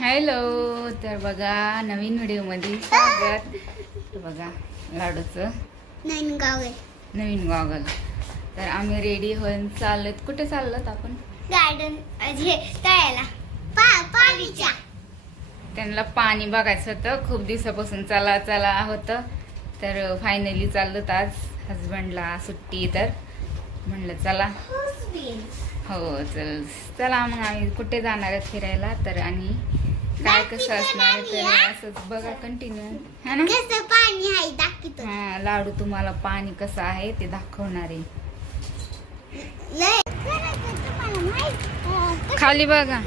Hello तर बघा नवीन व्हिडिओमध्ये स्वागत. तर बघा लाडूचं नवीन गाव आहे. नवीन गॉगल तर आम्ही रेडी होऊन चाललोत. कुठे चाललोत आपण? गार्डन हे तळ्याला. पा पाणीच्या. त्यांना पाणी बघायचं होतं. खूप दिवसापासून चला चला होतं. तर फायनली चाललोत आज. हजबंडला सुट्टी तर. म्हणलं चला. हो चल. चला मग आम्ही कुठे जाणार आहेत फिरायला? तर आणि काय कसं असणार तर असंच. बघा कंटिन्यू है ना? कसं पाणी आहे दाखवतो. हा लाडू तुम्हाला पाणी कसं आहे ते दाखवणार आहे. खाली बघा.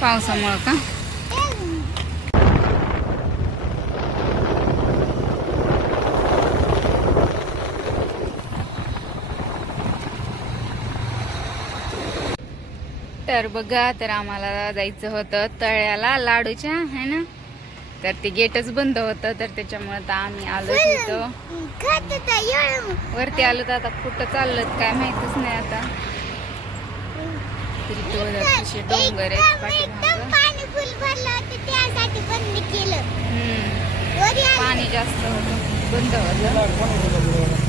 पावसामुळं का? तर बघा तर आम्हाला जायचं होतं तळ्याला लाडूच्या है ना? तर ते गेटच बंद होतं तर त्याच्यामुळे तर आम्ही आलो एवढं वरती आलो तर आता कुठं चाललं काय माहितच नाही आता. डोंगर आहेत होतं. पाणी जास्त होतं बंद होतं.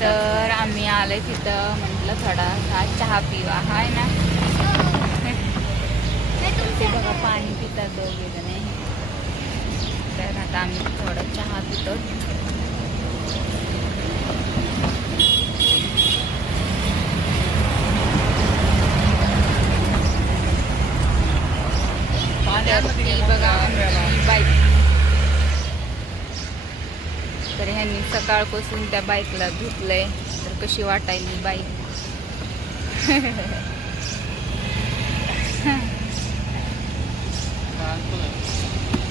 तर आम्ही आले तिथं म्हटलं थोडासा चहा- चहा पिवा. हाय ना? ते बघा पाणी पितात दोघे जणे तर आता आम्ही थोडं चहा पितो तर ती बघा आमची बाईक तर ह्यांनी सकाळपासून त्या बाईकला धुतलंय. तर कशी वाटायली बाईक?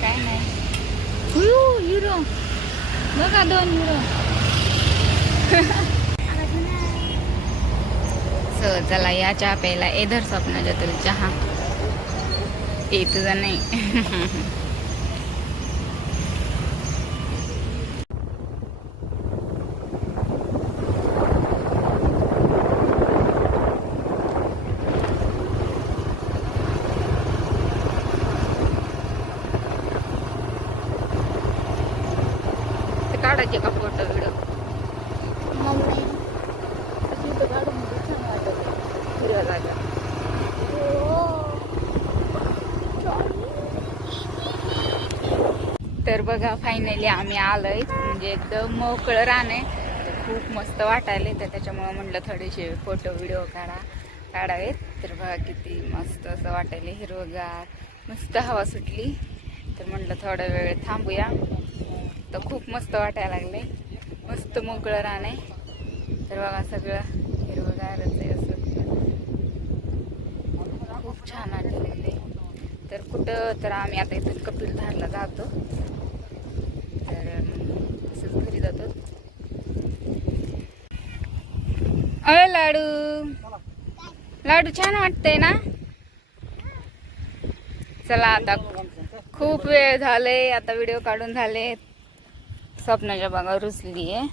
काय नाही. हिरो. बघा दोन हिरो. स चला या चहा प्यायला. एधर स्वप्नाच्या तरी चहा. ए तुझा नाही. काढायचे का फोटो व्हिडिओ हिरव्या जागा तर बघा फायनली आम्ही आलोय. म्हणजे एकदम मोकळं रान आहे. तर खूप मस्त वाटायले तर त्याच्यामुळं म्हटलं थोडेसे फोटो व्हिडिओ काढा काढावेत. तर बघा किती मस्त असं वाटायले हिरवगार मस्त हवा सुटली. तर म्हटलं थोडा वेळ थांबूया. आता खूप मस्त वाटायला लागले. मस्त मोकळं रान आहे. तर बघा सगळं हिरवगारच आहे असं. खूप छान वाटलेले तर कुठं तर आम्ही आता इथून कपिलधारला जातो. तर तसंच असंच घरी जातो. अ लाडू. लाडू छान वाटतंय ना? चला आता खूप वेळ झाले आता व्हिडिओ काढून झाले स्वप्नाच्या बागा रुचली आहे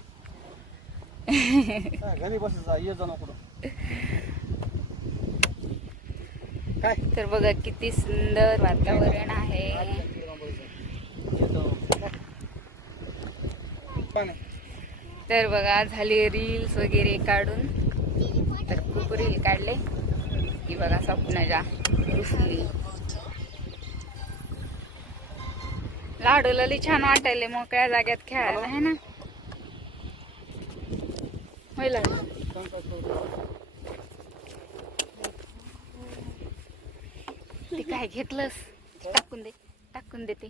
तर बघा किती सुंदर वातावरण आहे. तर बघा झाले रील्स वगैरे काढून. तर खूप रील काढले. की बघा स्वप्नाच्या. रुसली. लाडूला लई छान वाटायले मोकळ्या जाग्यात खेळायला आहे ना? लाडू. ते काय घेतलंस? टाकून दे टाकून दे ते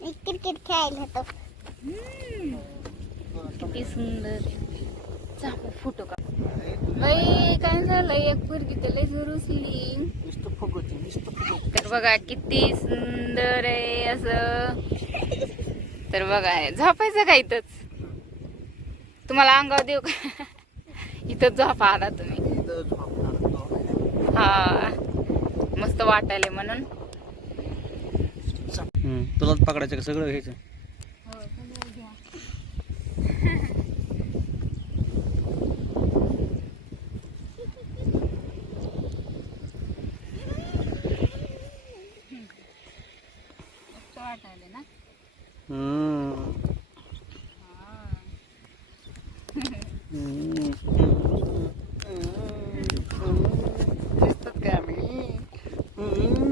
मी क्रिकेट खेळायला होतो. किती सुंदर. चांगला फोटो का? बाई काय झालं एक पोरगी तर लय रुसली नुसतं फुगवते नुसतं फुगवते. तर बघा किती सुंदर आहे असं. तर बघा झोपायचं का इथंच? तुम्हाला अंगावर देऊ का? इथंच झोपा आता तुम्ही. हा. मस्त वाटायले म्हणून. तुलाच पकडायचं का सगळं घ्यायचं?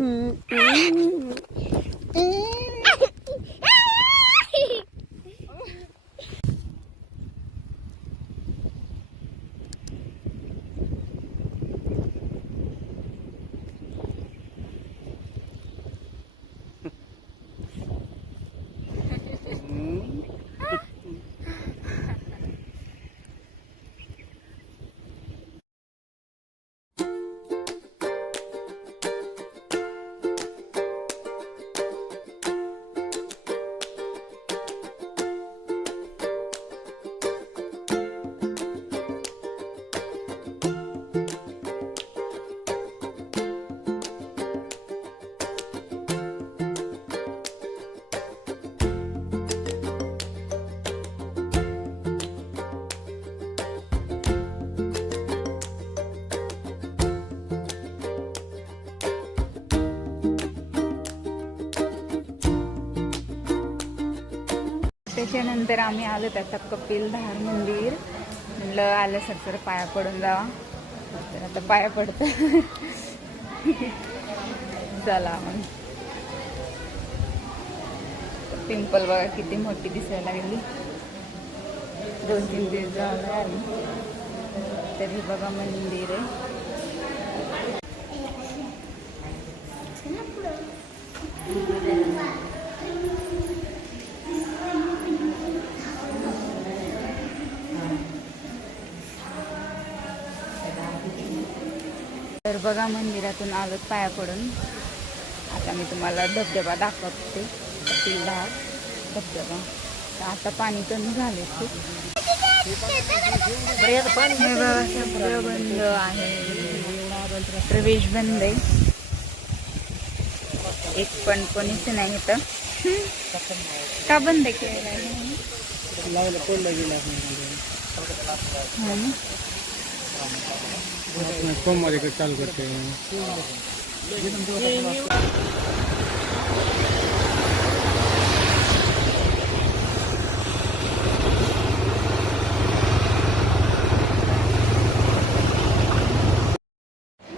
嗯嗯。त्याच्यानंतर आम्ही आलो आता कपिलधार मंदिर. म्हणलं आलं सर पाया पडून जावा तर आता पाया पडत. चला मग. पिंपल बघा किती मोठी दिसायला लागली. दोन तीन दिवस झाले आली तरी बघा मंदिर आहे. तर बघा मंदिरातून आलो पाया पडून आता मी तुम्हाला धबधबा दाखवते. धार धबधबा. तर आता पाणी कमी झाले खूप. बंद आहे प्रवेश बंद आहे. एक पण कोणीच नाही इथं. का बंद केलं लावलं पडलं गेलं चालू करते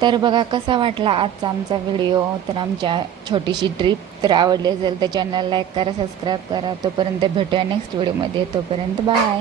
तर बघा कसा वाटला आजचा आमचा व्हिडिओ? तर आमच्या छोटीशी ट्रिप तर आवडली असेल तर चॅनल लाईक करा सबस्क्राईब करा. तोपर्यंत भेटूया नेक्स्ट व्हिडिओमध्ये तोपर्यंत बाय